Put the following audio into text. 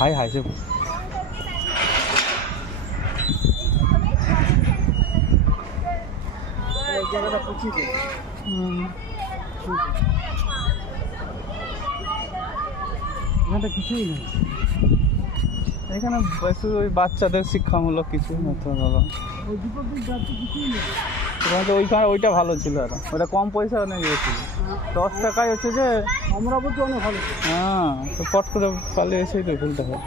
High high সে জায়গাটা পুছিয়ে দে। এখানে কিছুই নেই। এখানে শুধু ওই বাচ্চাদের শিক্ষামূলক কিছু মতো হলো। ওই দুটো দিন যাচ্ছে কিছুই নেই। ওইখানে ওইটা ভালো ছিল, আর ওইটা কম পয়সা অনেক গেছিল, 10 টাকায় হচ্ছে যে অমরাবতী অনেক ভালো। হ্যাঁ, তো পট করে পালিয়ে এসেই তো ভুলটা হয়।